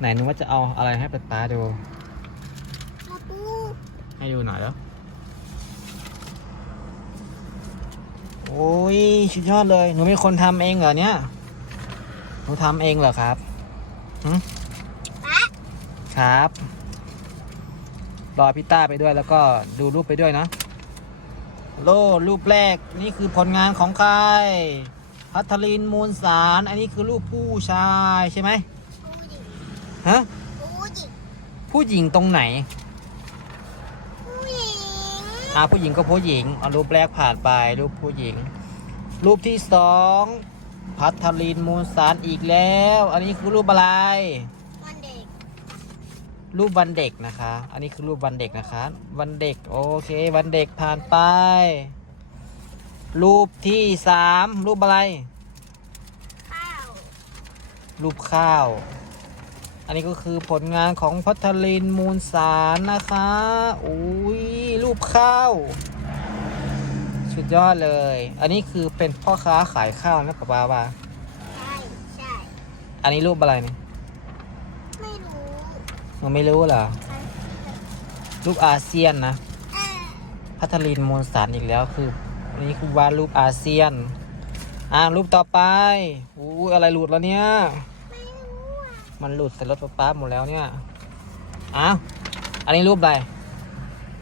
ไหนนึกว่าจะเอาอะไรให้ป๊าป๊าดูมาปูให้ดูหน่อยแล้ว โอ้ยสุดยอดเลย หนูเป็นคนทำเองเหรอเนี่ย หนูทำเองเหรอครับหึป๊าครับ รอพี่ต้าไปด้วยแล้วก็ดูรูปไปด้วยนะ โลรูปแรกนี่คือผลงานของใครพัทลินมูลสาร อันนี้คือรูปผู้ชายใช่ไหมปูหญิง ฮะปูหญิงผู้หญิงตรงไหนปูหญิงอ่าผู้หญิงก็ผู้หญิงเอารูปแรกผ่านไป รูปผู้หญิง รูปที่สองพัทลินมูลสารอีกแล้ว อันนี้คือรูปอะไร วันเด็กรูปวันเด็กนะคะ อันนี้คือรูปวันเด็กนะคะ วันเด็กโอเควันเด็กผ่านไป รูปที่สามรูปอะไร ข้าวรูปข้าว อันนี้ก็คือผลงานของพัทลินมูลสารนะคะอุ้ยรูปข้าวสุดยอดเลย อันนี้คือเป็นพ่อค้าขายข้าวนะป้าป้าว่าใช่ใช่ อันนี้รูปอะไรเนี่ยไม่รู้มันไม่รู้เหรอใช่รูปอาเซียนนะอ่าพัทลินมูลสารอีกแล้วคืออันนี้คือวาดรูปอาเซียน อ่ารูปต่อไปอู้ยอะไรหลุดแล้วเนี่ยไม่รู้อะ มันหลุดใส่รถป๊าป๊าหมดแล้วเนี่ยอ้าวอันนี้รูปอะไร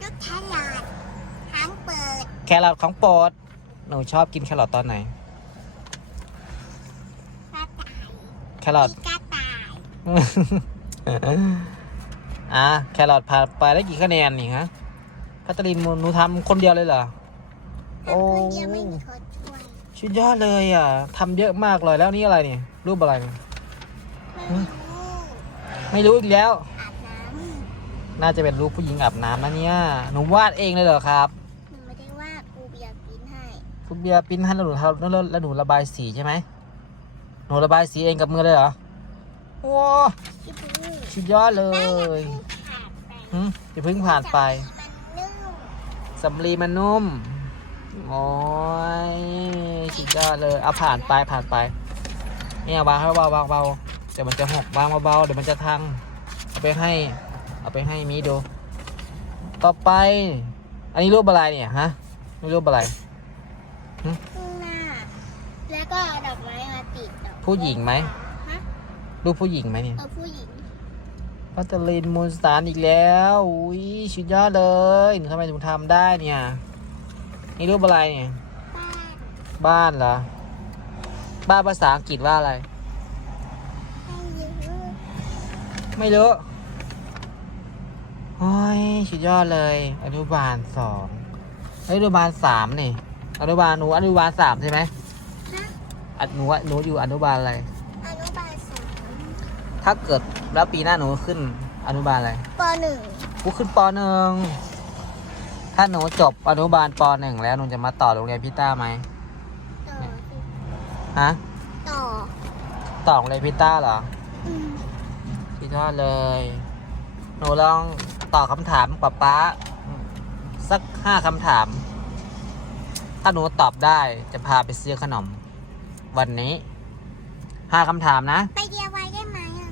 ลูกแครอทหางเปิด แครอทของโปรดหนูชอบกินแครอทตอนไหนกระต่ายแครอท มีกระต่าย อะแครอทผ่านไปได้กี่คะแนนนี่ฮะพัทลินมูลหนูทำคนเดียวเลยเหรอ แต่คนเดียวไม่มีคนช่วยชุดยอดเลยอะทำเยอะมากเลยแล้วนี่อะไรเนี่ยรูปอะไรเนี่ย ไม่รู้ ไม่รู้อีกแล้ว อาบน้ำน่าจะเป็นรูปผู้หญิงอาบน้ำนะเนี่ยหนูวาดเองเลยเหรอครับหนูไม่ได้ว่าครูเบียร์ปริ้นให้คุณเบียร์ปริ้นให้แล้วหนูทำแล้วแล้วแล้วหนูระบายสีใช่ไหมหนูระบายสีเองกับมือเลยเหรอว้าพี่ปูชุดยอดเลได้ยังยเพิ่งผ่านไปหึอย่าเพิ่งผ่านไป มันนุ่มสำลีมันนุ่ม โอ้ยสุดยอดเลย เอาผ่านไปผ่านไป เนี่ยวางให้เบาๆวางเบาเดี๋ยวมันจะหกวางเบาๆเดี๋ยวมันจะทังเอาไปให้เอาไปให้มีดู ต่อไป อันนี้รูปอะไรเนี่ยฮะนี่รูปอะไรข้างหน้า แล้วก็เอาดอกไม้มาติดดอกผู้หญิงไหมฮะรูปผู้หญิงไหมเนี่ยเออผู้หญิงพัตลินมูลสารอีกแล้วอุ้ยสุดยอดเลยหนูทำไมถึงทำได้เนี่ยนี่รูปอะไรเนี่ย บ้าน บ้านเหรอ บ้านภาษาอังกฤษว่าอะไร ให้ยืม ไม่รู้โอ้ยสุดยอดเลย อนุบาลสองอนุบาลสามนี่ อนุบาลหนูอนุบาลสามใช่ไหมฮะอันหนูอะหนูอยู่อนุบาลอะไร อนุบาลสามถ้าเกิดแล้วปีหน้าหนูขึ้นอนุบาลอะไรปหนึ่งกูขึ้นปหนึ่งถ้าหนูจบอนุบาลปหนึ่งแล้วหนูจะมาต่อโรงเรียนพิต้าไหมต่อฮะต่อต่อโรงเรียนพิต้าเหรออืม สุดยอดเลย หนูลองตอบคำถามป๊าป๊าสักห้าคำถาม ถ้าหนูตอบได้จะพาไปซื้อขนม วันนี้ห้าคำถามนะ ไปเดียวไว้ได้ไหมอะ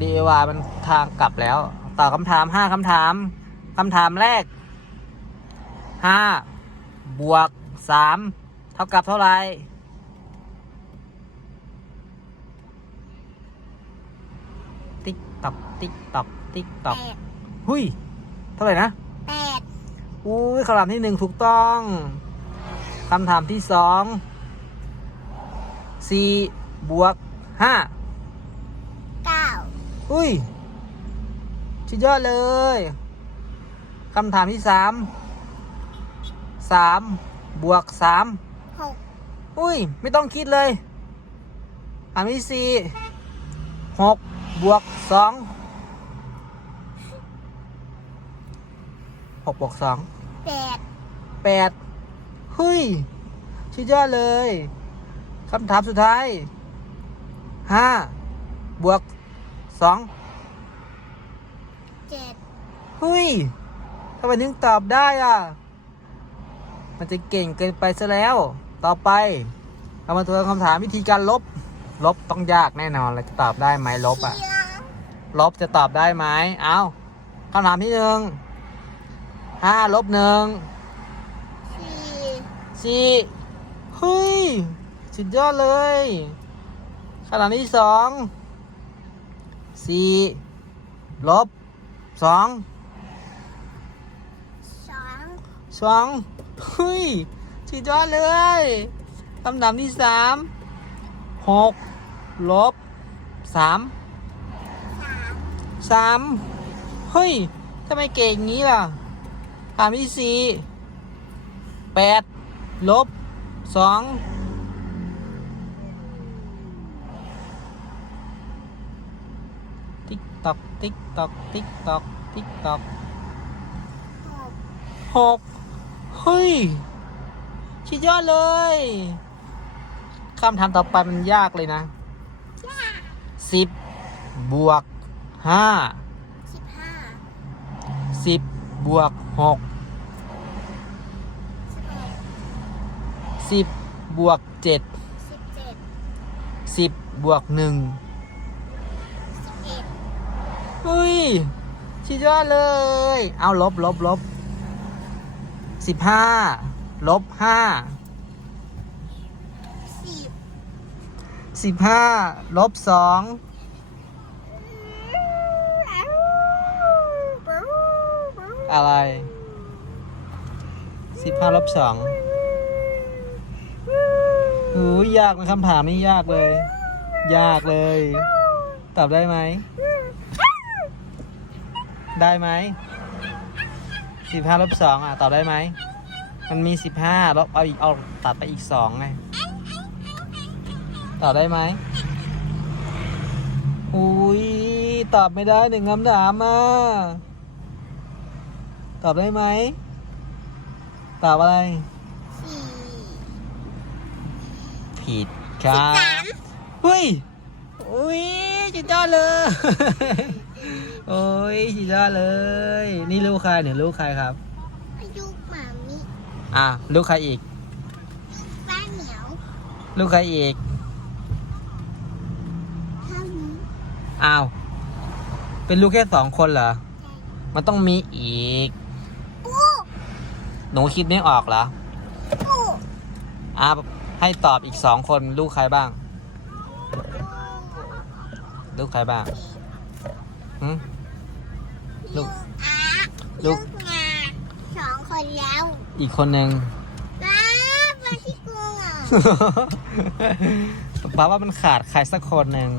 ดีวามันทางกลับแล้ว ตอบคำถามห้าคำถามคำถามแรกห้าบวกสามเท่ากับเท่าไหร่ ติ๊กตอกติ๊กตอกติ๊กตแปอกดหุยเท่าไหร่นะแปดอุ้ยคำถามที่หนึ่งถูกต้องคำถามที่สองสี่บวกห้าเก้าอุ้ยสุดยอดเลยคำถามที่สามสามบวกสามหกอุ้ย ไม่ต้องคิดเลยคำที่สี่หก บวกสองหกบวกสองแปดแปดเฮ้ยสุดยอดเลยคำถามสุดท้ายห้าบวกสองเจ็ดเฮ้ยทำไมถึงตอบได้อะ มันจะเก่งเกินไปซะแล้ว ต่อไปเรามาทวนคำถามวิธีการลบ ลบต้องยากแน่นอนเลยจะตอบได้ไหมลบอะเสียงลบจะตอบได้ไหมเอาคำถามที่หนึ่งห้าลบหนึ่งสี่สี่เฮ้ย สุดยอดเลยคำถามที่สองสี่ลบสองสองสองเฮ้ยสุดยอดเลยคำถามที่สาม หกลบสามสามเฮ้ยทำไมเก่งอย่างนี้ล่ะคำที่สี่แปดลบสองติ๊กตอกติ๊กตอกติ๊กตอกติ๊กตอกหกหกเฮ้ยชิดยอดเลย คำถามต่อไปมันยากเลยนะสิบบวกห้าสิบห้าสิบบวกหกสิบเอ็ดสิบบวกเจ็ดสิบเจ็ดสิบบวกหนึ่งสิบเอ็ดเฮ้ยชิดยอดเลย เอาลบลบลบสิบห้าลบห้า สิบ สิบห้าลบสองอะไรสิบห้าลบสองโอ้ยากนะคำถามนี่ยากเลย ยากเลย ตอบได้ไหม ได้ไหมสิบห้าลบสองอะ ตอบได้ไหม มันมีสิบห้าลบเอาอีกเอาตัดไปอีกสองไง ตอบได้ไหมอุ้ยตอบไม่ได้หนึ่งคำถามอะตอบได้ไหมตอบอะไรสี่ผิดครับสามเฮ้ยอุ้ยสุดยอดเลย โอ้ยสุดยอดเลย นี่ลูกใครเนี่ยลูกใครครับอายุหมามิอะลูกใครอีกบ้านเหนียว ลูกใครอีก เท่านี้ อ้าว เป็นลูกแค่สองคนเหรอ มันต้องมีอีกอู้หนูคิดไม่ออกเหรออู้อะให้ตอบอีกสองคนลูกใครบ้าง ลูกใครบ้างหึลูลูกกอาลูลูก กงาสองคนแล้วอีกคนหนึ่ง ป้ามาที่กรุงอะป๊าว่ามันขาดใครสักคนหนึ่ง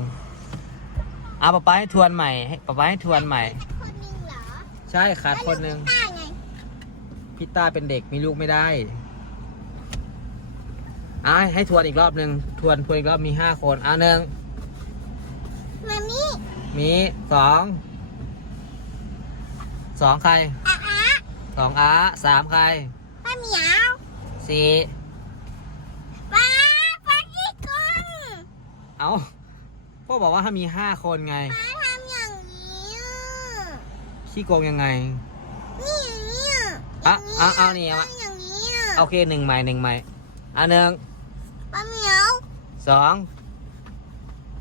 อะป๊าป๊าให้ทวนใหม่ให้ป๊าป๊าให้ทวนใหม่ คนหนึ่งเหรอใช่ขาดคนหนึ่งแล้วลูกตาไงพี่ต้าเป็นเด็กมีลูกไม่ได้อะให้ทวนอีกรอบหนึ่งทวนทวนอีกรอบมีห้าคนอะหนึ่งมามิมีสองสองใครอาอาสองอาสามใครป้าเหมียวสี่ป้าป้าที่กรุงเอา พ่อบอกว่าถ้ามีห้าคนไงป้าทำอย่างนี้อะขี้โกงยังไง นี่อย่างนี้อะอะเอาเอานี่เอาป้าอย่างนี้อะโอเคหนึ่งใหม่หนึ่งใหม่อะหนึ่งป้าเหมียวสอง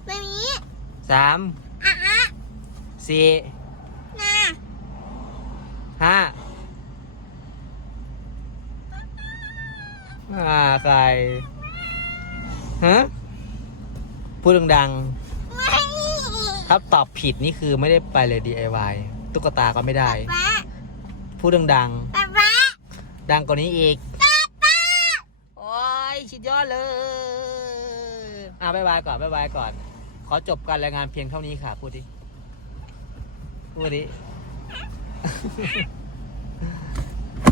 มามิสามอาอาสี่นาห้าอ่าใครฮะพูดดังไม่ๆถ้าตอบผิดนี่คือไม่ได้ไปเลย DIY ตุ๊กตาก็ไม่ได้ป้าพูดดังป้าป้าๆ ดังกว่านี้อีก โอ้ยชิดยอดเลย อะบายบายก่อนบายบายก่อน ขอจบการรายงานเพียงเท่านี้ค่ะ พูดดิ พูดดิ